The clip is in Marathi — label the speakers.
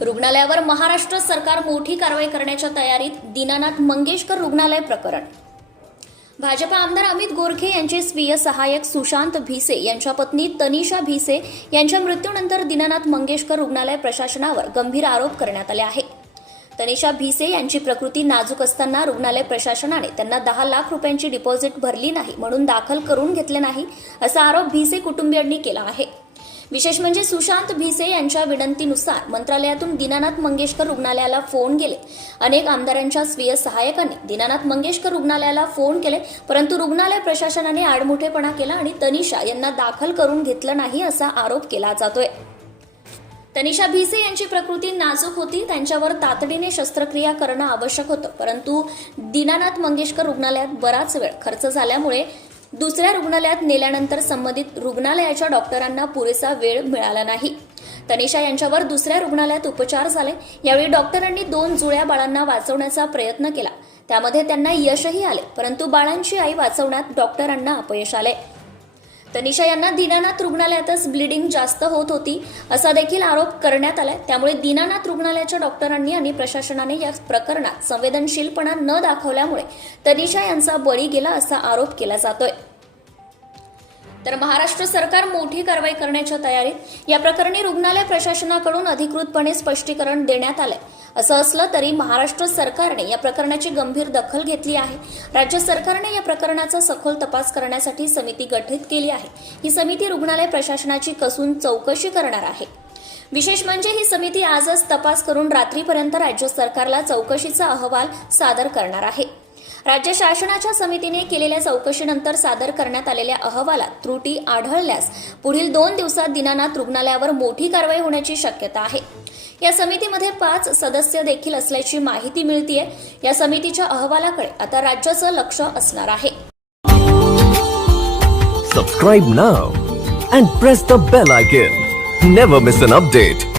Speaker 1: रुग्णालयावर महाराष्ट्र सरकार मोठी कारवाई करण्याच्या तयारीत दीनानाथ मंगेशकर रुग्णालय प्रकरण. भाजपा आमदार अमित गोरखे यांचे स्वीय सहाय्यक सुशांत भिसे यांच्या पत्नी तनिषा भिसे यांच्या मृत्यूनंतर दीनानाथ मंगेशकर रुग्णालय प्रशासनावर गंभीर आरोप करण्यात आले आहे तनिषा भिसे यांची प्रकृती नाजूक असताना रुग्णालय प्रशासनाने त्यांना दहा लाख रुपयांची डिपॉझिट भरली नाही म्हणून दाखल करून घेतले नाही असा आरोप भिसे कुटुंबियांनी केला आहे. विशेष म्हणजे सुशांत भिसे यांच्या विनंतीनुसार मंत्रालयातून दीनानाथ मंगेशकर रुग्णालयाला फोन गेले अनेक आमदारांच्या स्वीय सहाय्यकांनी दीनानाथ मंगेशकर रुग्णालयाला फोन केले परंतु रुग्णालय प्रशासनाने आडमुठेपणा केला आणि तनिषा यांना दाखल करून घेतलं नाही असा आरोप केला जातोय. तनिषा भिसे यांची प्रकृती नाजूक होती त्यांच्यावर तातडीने शस्त्रक्रिया करणं आवश्यक होतं परंतु दीनानाथ मंगेशकर रुग्णालयात बराच वेळ खर्च झाल्यामुळे दुसऱ्या रुग्णालयात नेल्यानंतर संबंधित रुग्णालयाच्या डॉक्टरांना पुरेसा वेळ मिळाला नाही. तनिषा यांच्यावर दुसऱ्या रुग्णालयात उपचार झाले. यावेळी डॉक्टरांनी दोन जुळ्या बाळांना वाचवण्याचा प्रयत्न केला. त्यामध्ये त्यांना यशही आले परंतु बाळांची आई वाचवण्यात डॉक्टरांना अपयश आले. तनिषा यांना दीनानाथ रुग्णालयातच ब्लिडिंग जास्त होत होती असा देखील आरोप करण्यात आलाय. त्यामुळे दीनानाथ रुग्णालयाच्या डॉक्टरांनी आणि प्रशासनाने या प्रकरणात संवेदनशीलपणा न दाखवल्यामुळे तनिषा यांचा बळी गेला असा आरोप केला जातोय. तर महाराष्ट्र सरकार मोठी कारवाई करण्याच्या तयारीत या प्रकरणी रुग्णालय प्रशासनाकडून अधिकृतपणे स्पष्टीकरण देण्यात आलंय. असं असलं तरी महाराष्ट्र सरकारने या प्रकरणाची गंभीर दखल घेतली आहे. राज्य सरकारने या प्रकरणाचा सखोल तपास करण्यासाठी समिती गठीत केली आहे. ही समिती रुग्णालय प्रशासनाची कसून चौकशी करणार आहे. विशेष म्हणजे ही समिती आजच तपास करून रात्रीपर्यंत राज्य सरकारला चौकशीचा अहवाल सादर करणार आहे. राज्य शासनाच्या समितीने केलेल्या चौकशीनंतर सादर करण्यात आलेल्या अहवालात त्रुटी आढळल्यास पुढील दोन दिवसात दिनानाथ रुग्णालयावर मोठी कारवाई होण्याची शक्यता आहे. या समितीमध्ये पाच सदस्य देखील असल्याची माहिती मिळतीये. या समितीच्या अहवालाकडे आता राज्याचं लक्ष असणार आहे.
Speaker 2: Subscribe now and press the bell icon never miss an update